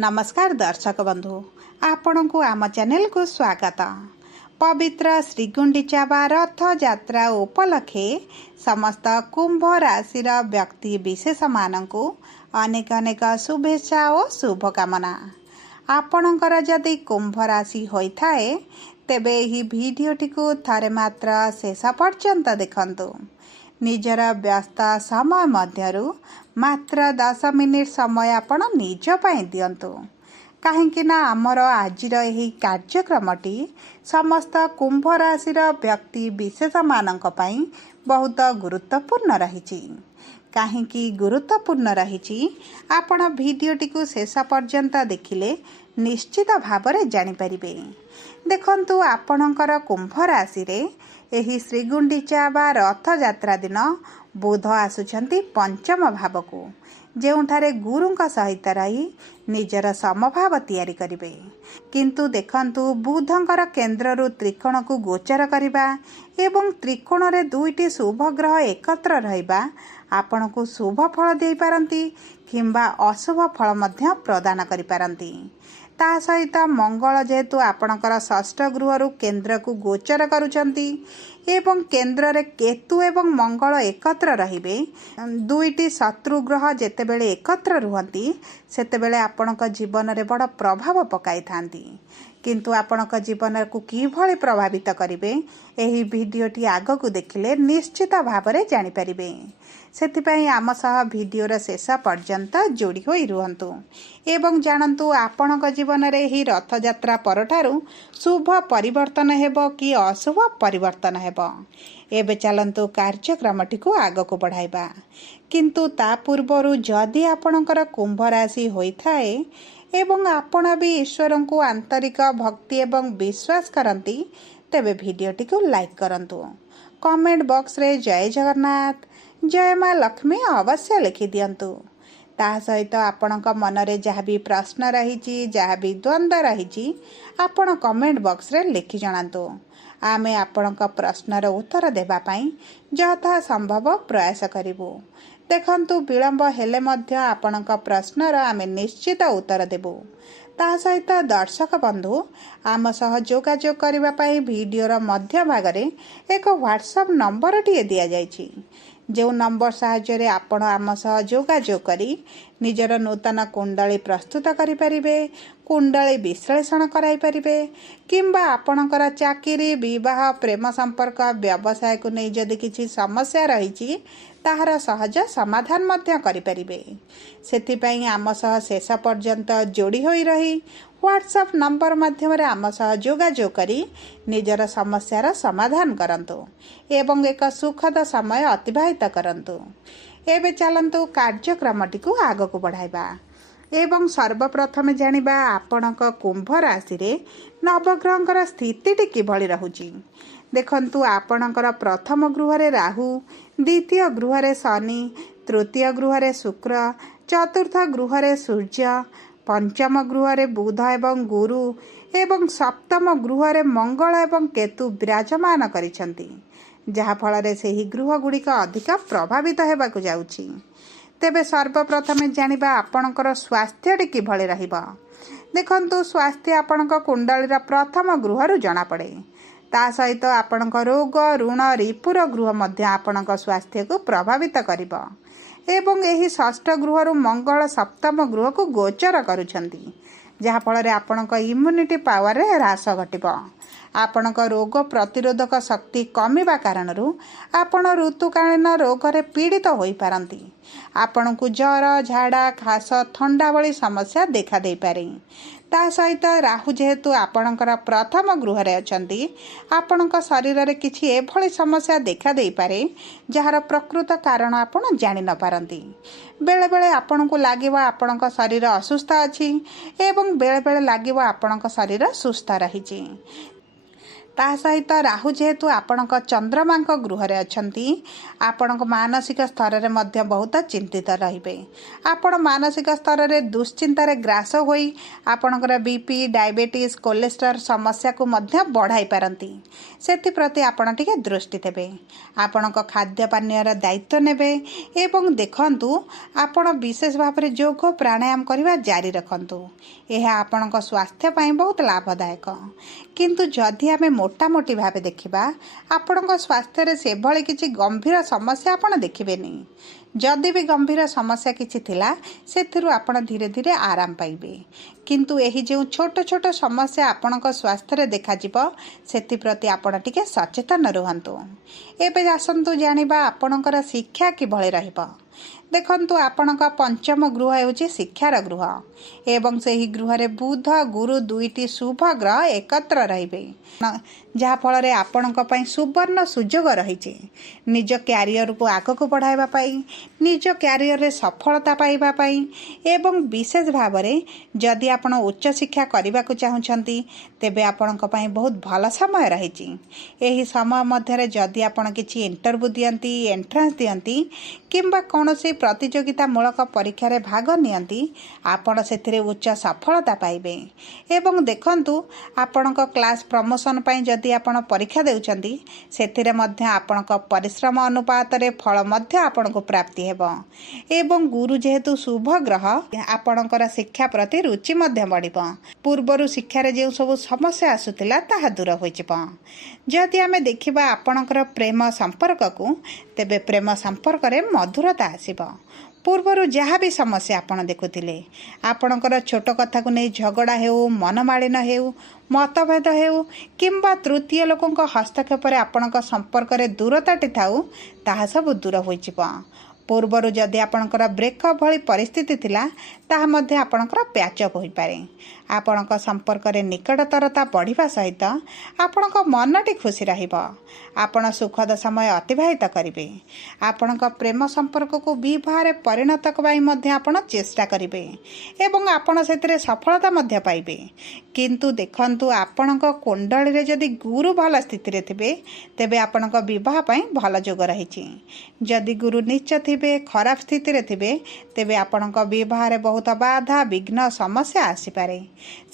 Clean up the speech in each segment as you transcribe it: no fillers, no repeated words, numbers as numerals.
नमस्कार दर्शक बंधु, आपण को आम चैनल को स्वागत। पवित्र श्रीगुंडीचा बा रथ यात्रा उपलक्षे समस्त कुंभ राशि व्यक्ति विशेष मानू अनेक अनेक शुभेच्छा और शुभकामना। आपणकर जदि कुंभ राशि होता है तेबे ही वीडियोटी को थारे मात्र शेष पर्यंत देखंतु। निजर व्यस्त समय मध्यरु मात्र 10 मिनिट समय आपण निज पाई दियंतु, काहेकि ना आमर आजिर एही कार्यक्रमटी समस्त कुंभ राशि व्यक्ति विशेष मानक पई बहुत गुरुत्वपूर्ण रही। काहेकि गुरुत्वपूर्ण रही आपण वीडियोटी को शेष पर्यंत देखिले निश्चित भावरे जानि परिबे। देखंतु आपणकर कुंभ राशि रे एही श्रीगुंडीचा बा रथ यात्रा दिन बुध आसुछंती पंचम भाव को, जेउठारे गुरुंका सहित रही निजर समभाव तैयारी करिवे। किंतु देखंतु बुधंकर केंद्ररु त्रिकोण को गोचर करिबा एवं त्रिकोण रे दुईटी शुभ ग्रह एकत्र रहिबा आपण को शुभ फल देई पारंती किंबा अशुभ फल मध्य प्रदान करि पारंती। ता सहित मंगल जेहेतु आपणकर षष्ठ गृह केन्द्र को गोचर करुचंती एवं केन्द्र रे केतु एवं मंगल एकत्र रहिबे, दुईटी शत्रु ग्रह जेतेबेले एकत्र रुहंती सेतेबेले आपणक जीवन रे बड़ प्रभाव पकाई थांती। किंतु आपणक जीवन को किभଳି प्रभावित करिवे एही वीडियोटी आगकू देखिले निश्चित भावरे जानि परिबे। सेथिपई आम सह वीडियोर शेष पर्यंत जोड़ी होई रुहंतु एवं जानंतु आपणक जीवन रे ही रथ यात्रा परठारु शुभ परिवर्तन हेबो कि अशुभ परिवर्तन हेबो। एबे चलंतु कार्यक्रमटी को आगकू बढ़ाइबा। किंतु ता पूर्वरु जदि आपणकर कुंभ राशि होइथाए एवं आपण भी ईश्वर को आंतरिक भक्ति एवं विश्वास करती तेबे वीडियोटी को लाइक करंतु। कमेंट बॉक्स रे जय जगन्नाथ जय माँ लक्ष्मी अवश्य लिखि दियंतु। ता सहित आपणक मन रे जहाँ भी प्रश्न रही जहाँ भी द्वंद्व रही आपण कमेंट बॉक्स रे लिखि जणांतु। आमे आपणक प्रश्नर उत्तर देबा पई यथा संभव प्रयास करिबु। देखंतु विलंब हेले मध्य आपणक प्रश्नर आमे निश्चित उत्तर देबु। ता सहित दर्शक बंधु आम सह जोगाजोग करिबा पई वीडियोर मध्य भागरे एक व्हाट्सएप नंबर टिए दिया जायछि। जो नंबर साहाय्य आपण आम सह जोगाजोग करी निजर नूतन कुंडली प्रस्तुत करि परिबे, कुंडली विश्लेषण कराई परिबे किंबा आपणकर चाकरी विवाह प्रेम संपर्क व्यवसाय को नहीं जदि किछि समस्या रही ताहार सहज समाधान मध्य करि परिबे। सेथिपई आम सह शेष पर्यंत जोड़ी होई रही व्हाट्सएप नंबर माध्यम आम सह जोगाजोग करी निजर समस्यार समाधान करंतु एवं एक सुखद समय अतिबाहित करंतु। एबे चलंतु कार्यक्रमटी को आगकू बढ़ाइबा एवं सर्वप्रथम जानिबा आपणक कुंभ राशि रे नवग्रहंकर स्थितिटी किभଳି रहुची। देखंतु आपणकर प्रथम गृह रे राहु, द्वितीय गृह रे शनि, तृतीय गृह रे शुक्र, चतुर्थ गृह रे सूर्य, पंचम गृह रे बुध एवं गुरु एवं सप्तम गृह रे मंगल एवं केतु विराजमान करिसंती, जहा फल रे सेही गृह गुड़िक अधिक प्रभावित हेबाकू जाउची। तेबे सर्वप्रथमे जानिबा आपणकर स्वास्थ्यटी किभଳି रहिबा। देखंतु स्वास्थ्य आपणक कुंडलीर प्रथम गृहरु जଣା पड़े। ता सहित आपणक रोग ऋण रिपुर गृह मध्य आपणक स्वास्थ्य को प्रभावित करिबा एवं एही षष्ठ गृहरु मंगल सप्तम गृह को गोचर करुछंती, जहा फल रे आपणक इम्यूनिटी पावर रे ह्रास घटिबा। आपणक रोग प्रतिरोधक शक्ति कमिबा कारणरू आपण ऋतुकालीन रोग रे पीड़ित होई पारंती। आपण को ज्वर झाड़ा खास ठंडा भली समस्या देखा दे पारे। ता सहित राहु जेहेतु आपणकर प्रथम गृह रे अछंती आपणक शरीर रे किछि एभली समस्या देखा दे पारे जहार प्रकृत कारण आपण जानि न पारंती। बेले बेले आपण को लागिबा आपणक शरीर असुस्थ अछि एवं बेले बेले लागिबा आपणक शरीर सुस्थ रहिछि। ता सहित राहु जेहेतु आपणक चंद्रमांक गृहरे अछंती आपणक मानसिक स्तर रे मध्य बहुत चिंतित रहिबे। आपण मानसिक स्तर रे दुश्चिंतार ग्रास होई आपणकर बीपी डायबिटीज कोलेस्ट्रॉल समस्या को मध्य बढ़ाई पारंती। सेति प्रति आपण टिके दृष्टि देबे। आपणक खाद्य पानीयर दायित्व नेबे एवं देखंतु आपण विशेष भाव में योग प्राणायाम करने जारी रखंतु। यह आपणक स्वास्थ्य पाई बहुत लाभदायक। किंतु जदि आमे मोटामोटी भाव देखिबा आपणक स्वास्थ्य रे से भले किछि गंभीर समस्या आपण देखिबेनी। जदि भी गंभीर समस्या किछि थिला सेथिरु आपण धीरे धीरे आराम पाइबे। किंतु एही जो छोट छोट समस्या आपणक स्वास्थ्य रे देखा जिवो सेति प्रति आपण टिके सचेतन रहंतु। एबे आसंतु जानिबा आपणकर शिक्षा किभळे रहइबो। देखंतु आपणक पंचम गृह हेउची शिक्षार गृह एवं सेही गृह रे बुध गुरु दुईटी शुभ ग्रह एकत्र रहिबे जहा फल रे आपणक पई सुवर्ण सुजोग रहिचे निज क्यारियर को आग को बढ़ाइबा पई निज क्यारियर रे सफलता पाइबा पई एवं विशेष भाव रे जदि आपण उच्च शिक्षा करबा को चाहुछंती तेबे आपणक पई बहुत भल समय रहिची। एही समय मध्य रे जदि आपण किछि इंटरव्यू दियंती एंट्रेंस दियंती किंबा कोनोसी प्रतियोगिता मूलक परीक्षा रे भाग नियंती आपण सेथिरे उच्च सफलता पाइबे। एवं देखंतु आपणक क्लास प्रमोशन पई जदि आपण परीक्षा देउचंती सेथिरे मध्य आपणक परिश्रम अनुपात रे फल मध्य आपणको प्राप्ति हेबो। एवं गुरु जेहेतु शुभ ग्रह आपणकर शिक्षा प्रति रुचि मध्य बढ़िबो। पूर्वरु शिक्षा रे जे सब समस्या आसुतिला ताहा दूर होई जिवो। जदि आमे देखिबा आपणकर प्रेम संपर्क को तेबे प्रेम संपर्क रे मधुरता आसीबो। पूर्वरु जहाँ भी समस्या आपण देखुथिले आपणकर छोट कथा को नहीं झगड़ा हेउ मनमालिन हेउ मतभेद हेउ किंबा तृतीय लोकंक हस्तक्षेप आपणक संपर्क रे दूरताटी थाउ ताहा सब दूर होई जिवो। पूर्वरु जदि आपणकर ब्रेकअप भली परिस्थिति थिला ताहा मध्य आपणकर प्याचअप होई पारे। आपणक संपर्क रे निकटतरता बढ़िबा सहित आपणक मनटी खुशी रहिबो। आपण सुखद समय अतिबाहित करिवे। आपणक प्रेम संपर्क को विवाह रे परिणत करबाई मध्य आपण चेष्टा करिवे एवं आपण सेतिरे सफलता मध्य पाइबे। किंतु देखंतु आपणक कुंडली रे जदि गुरु भल स्थिति रे थिबे तेबे आपणक विवाह पई भल जोग रहिछि। जदि गुरु नीच थिबे खराब स्थिति रे थिबे तेबे आपणक विवाह रे बहुत बाधा विघ्न समस्या आसी पारे।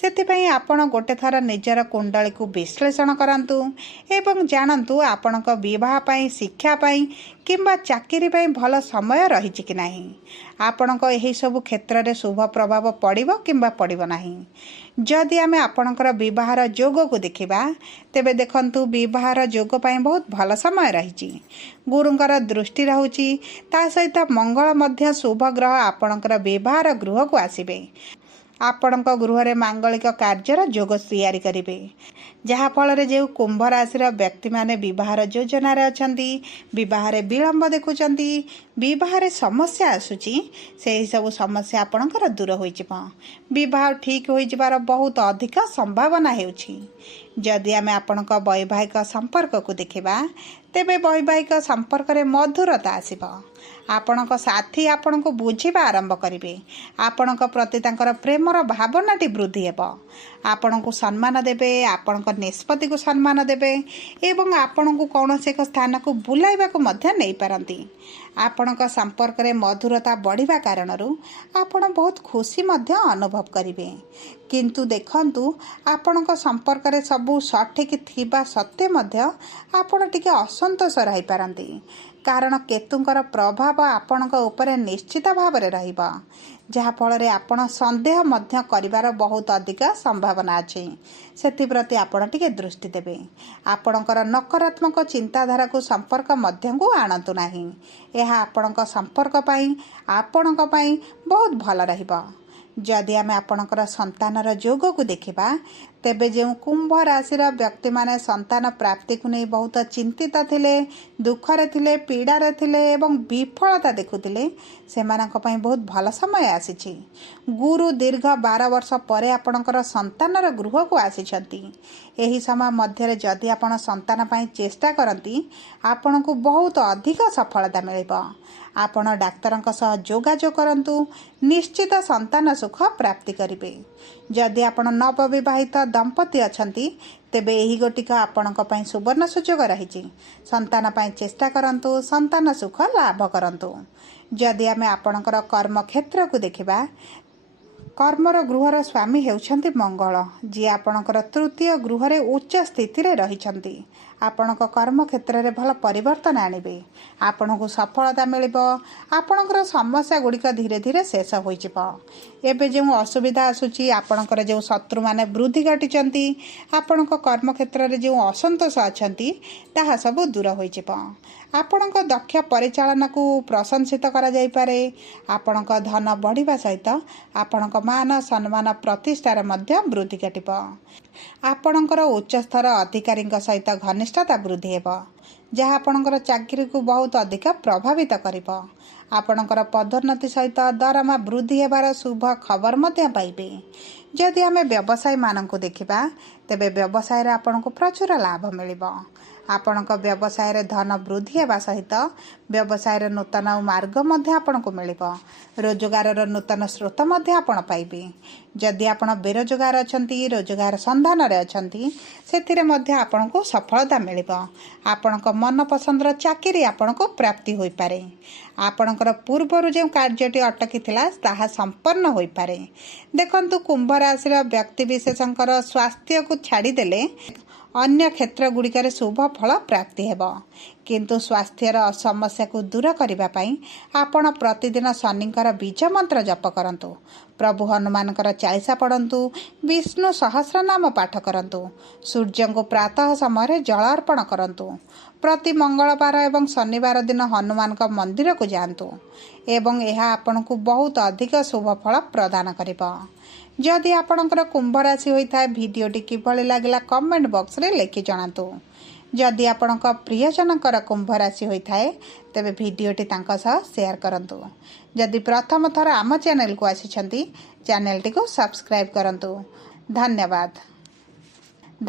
सेथिपई आपण गोटे थर निजर कुंडली को विश्लेषण करंतु एवं जानंतु आपणक विवाह पई शिक्षा पई किंबा चाकरी पई भल समय रहिछि कि नाही। आपणक एही सब क्षेत्र रे शुभ प्रभाव पड़िबो किंबा पड़िबो नाही। जदि आमे आपणकर विवाहर योग को देखिबा तेबे देखंतु विवाहर योग पई बहुत भल समय रहिछि। गुरुंकर दृष्टि रहुछि ता सहित मंगल मध्य शुभ ग्रह आपणकर विवाहर गृह को आसीबे। आपणक गृह रे मांगलिक कार्यर योग तैयारी करिवे जहा फल रे जे कुंभ राशि व्यक्ति माने विवाहर योजना रे अछंती विवाह रे विलंब देखुचंती विवाह रे समस्या आसुची सेही सब समस्या आपणकर दूर होई जिवो। विवाह ठीक होई जिवार बहुत अधिक संभावना हेउची। जदि आमे आपणक वैवाहिक संपर्क को देखिबा तेबे वैवाहिक संपर्क रे मधुरता आसीबो। आपणक साथी आपणको बुझिबा आरंभ करिवे। आपणक प्रति तांकर प्रेमर भावनाटी वृद्धि हेबो। आपणको सम्मान देबे आपणक निष्पत्ति को सम्मान देबे एवं आपणको कौनसी एक स्थान को बुलाइबा को मध्य नहीं पारंती। आपणक संपर्क रे मधुरता बढ़िबा कारणरू आपण बहुत खुशी मध्य अनुभव करिवे। किंतु देखंतु आपणक संपर्क रे सबु सठिक थिबा सत्य मध्य आपण टिके असंतोष रहि पारंती कारण केतुंकर प्रभाव आपणक उपरे निश्चित भाव रे रहिबा जहा फल रे आपण संदेह मध्य करिवार बहुत अधिक संभावना अछि। सेति प्रति आपण टिके दृष्टि देबे। आपणकर नकारात्मक चिंताधारा को संपर्क मध्य को आनतु नाही। एहा आपणक संपर्क पई आपणक पई बहुत भल रहिबा। जदि आमे आपणकर संतानर योग को देखिबा तेबे जे कुंभ राशि व्यक्ति माने संतान प्राप्ति को नहीं बहुत चिंतित थिले दुखरे थिले पीड़ारे थिले एवं विफलता देखुथिले सेमानक पई बहुत भल समय आसीछि। गुरु दीर्घ 12 वर्ष परे आपणकर संतानर गृह को आसीछंती। ଏହି ସମୟ ମଧ୍ୟରେ ଯଦି ଆପଣ ସନ୍ତାନ ପାଇଁ ଚେଷ୍ଟା କରନ୍ତି ଆପଣଙ୍କୁ ବହୁତ ଅଧିକ ସଫଳତା ମିଳିବ। ଆପଣ ଡାକ୍ତରଙ୍କ ସହ ଯୋଗାଯୋଗ କରନ୍ତୁ, ନିଶ୍ଚିତ ସନ୍ତାନ ସୁଖ ପ୍ରାପ୍ତି କରିବେ। ଯଦି ଆପଣ ନବବିବାହିତ ଦମ୍ପତି ଅଛନ୍ତି ତେବେ ଏହି ଗୋଟିକ ଆପଣଙ୍କ ପାଇଁ ସୁବର୍ଣ୍ଣ ସୁଯୋଗ ରହିଛି। ସନ୍ତାନ ପାଇଁ ଚେଷ୍ଟା କରନ୍ତୁ, ସନ୍ତାନ ସୁଖ ଲାଭ କରନ୍ତୁ। ଯଦି ଆମେ ଆପଣଙ୍କର କର୍ମକ୍ଷେତ୍ରକୁ ଦେଖିବା, କର୍ମର ଗୃହର ସ୍ୱାମୀ ହେଉଛନ୍ତି ମଙ୍ଗଳ, ଯିଏ ଆପଣଙ୍କର ତୃତୀୟ ଗୃହରେ ଉଚ୍ଚ ସ୍ଥିତିରେ ରହିଛନ୍ତି। ଆପଣଙ୍କ କର୍ମକ୍ଷେତ୍ରରେ ଭଲ ପରିବର୍ତ୍ତନ ଆଣିବେ, ଆପଣଙ୍କୁ ସଫଳତା ମିଳିବ। ଆପଣଙ୍କର ସମସ୍ୟା ଗୁଡ଼ିକ ଧୀରେ ଧୀରେ ଶେଷ ହୋଇଯିବ। ଏବେ ଯେଉଁ ଅସୁବିଧା ଆସୁଛି, ଆପଣଙ୍କର ଯେଉଁ ଶତ୍ରୁମାନେ ବୃଦ୍ଧି ଘଟିଛନ୍ତି, ଆପଣଙ୍କ କର୍ମକ୍ଷେତ୍ରରେ ଯେଉଁ ଅସନ୍ତୋଷ ଅଛନ୍ତି ତାହା ସବୁ ଦୂର ହୋଇଯିବ। ଆପଣଙ୍କ ଦକ୍ଷ ପରିଚାଳନାକୁ ପ୍ରଶଂସିତ କରାଯାଇପାରେ। ଆପଣଙ୍କ ଧନ ବଢ଼ିବା ସହିତ ଆପଣଙ୍କ ମାନ ସମ୍ମାନ ପ୍ରତିଷ୍ଠାରେ ମଧ୍ୟ ବୃଦ୍ଧି ଘଟିବ। ଆପଣଙ୍କର ଉଚ୍ଚସ୍ତର ଅଧିକାରୀଙ୍କ ସହିତ ଘନିଷ୍ଠତା ବୃଦ୍ଧି ହେବ, ଯାହା ଆପଣଙ୍କର ଚାକିରିକୁ ବହୁତ ଅଧିକ ପ୍ରଭାବିତ କରିବ। ଆପଣଙ୍କର ପଦୋନ୍ନତି ସହିତ ଦରମା ବୃଦ୍ଧି ହେବାର ଶୁଭ ଖବର ମଧ୍ୟ ପାଇବେ। ଯଦି ଆମେ ବ୍ୟବସାୟୀମାନଙ୍କୁ ଦେଖିବା ତେବେ ବ୍ୟବସାୟରେ ଆପଣଙ୍କୁ ପ୍ରଚୁର ଲାଭ ମିଳିବ। ଆପଣଙ୍କ ବ୍ୟବସାୟରେ ଧନ ବୃଦ୍ଧି ହେବା ସହିତ ବ୍ୟବସାୟରେ ନୂତନ ମାର୍ଗ ମଧ୍ୟ ଆପଣଙ୍କୁ ମିଳିବ। ରୋଜଗାରର ନୂତନ ସ୍ରୋତ ମଧ୍ୟ ଆପଣ ପାଇବେ। ଯଦି ଆପଣ ବେରୋଜଗାର ଅଛନ୍ତି, ରୋଜଗାର ସନ୍ଧାନରେ ଅଛନ୍ତି, ସେଥିରେ ମଧ୍ୟ ଆପଣଙ୍କୁ ସଫଳତା ମିଳିବ। ଆପଣଙ୍କ ମନପସନ୍ଦର ଚାକିରି ଆପଣଙ୍କୁ ପ୍ରାପ୍ତି ହୋଇପାରେ। ଆପଣଙ୍କର ପୂର୍ବରୁ ଯେଉଁ କାର୍ଯ୍ୟଟି ଅଟକିଥିଲା ତାହା ସମ୍ପନ୍ନ ହୋଇପାରେ। ଦେଖନ୍ତୁ, କୁମ୍ଭ ରାଶିର ବ୍ୟକ୍ତିବିଶେଷଙ୍କର ସ୍ୱାସ୍ଥ୍ୟକୁ ଛାଡ଼ିଦେଲେ ଅନ୍ୟ କ୍ଷେତ୍ର ଗୁଡ଼ିକରେ ଶୁଭ ଫଳ ପ୍ରାପ୍ତି ହେବ। କିନ୍ତୁ ସ୍ୱାସ୍ଥ୍ୟର ସମସ୍ୟାକୁ ଦୂର କରିବା ପାଇଁ ଆପଣ ପ୍ରତିଦିନ ଶନିଙ୍କର ବୀଜ ମନ୍ତ୍ର ଜପ କରନ୍ତୁ, ପ୍ରଭୁ ହନୁମାନଙ୍କର ଚାଳିଶା ପଢ଼ନ୍ତୁ, ବିଷ୍ଣୁ ସହସ୍ରନାମ ପାଠ କରନ୍ତୁ, ସୂର୍ଯ୍ୟଙ୍କୁ ପ୍ରାତଃ ସମୟରେ ଜଳ ଅର୍ପଣ କରନ୍ତୁ। ପ୍ରତି ମଙ୍ଗଳବାର ଏବଂ ଶନିବାର ଦିନ ହନୁମାନଙ୍କ ମନ୍ଦିରକୁ ଯାଆନ୍ତୁ ଏବଂ ଏହା ଆପଣଙ୍କୁ ବହୁତ ଅଧିକ ଶୁଭ ଫଳ ପ୍ରଦାନ କରିବ। ଯଦି ଆପଣଙ୍କର କୁମ୍ଭ ରାଶି ହୋଇଥାଏ, ଭିଡ଼ିଓଟି କିଭଳି ଲାଗିଲା କମେଣ୍ଟ ବକ୍ସରେ ଲେଖି ଜଣାନ୍ତୁ। ଯଦି ଆପଣଙ୍କ ପ୍ରିୟଜନଙ୍କର କୁମ୍ଭ ରାଶି ହୋଇଥାଏ ତେବେ ଭିଡ଼ିଓଟି ତାଙ୍କ ସହ ସେୟାର କରନ୍ତୁ। ଯଦି ପ୍ରଥମ ଥର ଆମ ଚ୍ୟାନେଲକୁ ଆସିଛନ୍ତି, ଚ୍ୟାନେଲଟିକୁ ସବସ୍କ୍ରାଇବ୍ କରନ୍ତୁ। ଧନ୍ୟବାଦ।